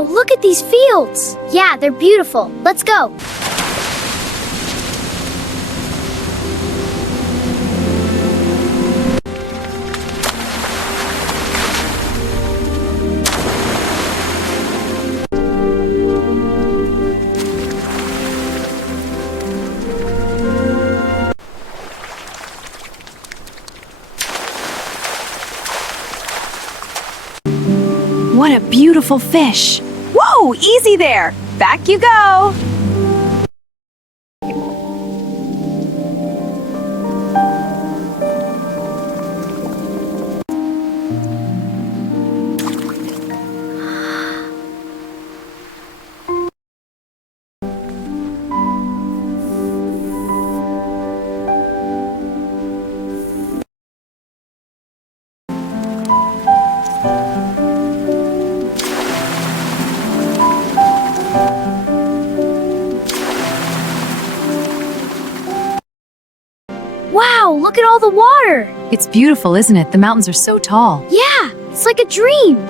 Wow, look at these fields. Yeah, they're beautiful. Let's go. What a beautiful fish. Whoa, easy there. Back you go. Wow, look at all the water. It's beautiful, isn't it? The mountains are so tall. Yeah, it's like a dream.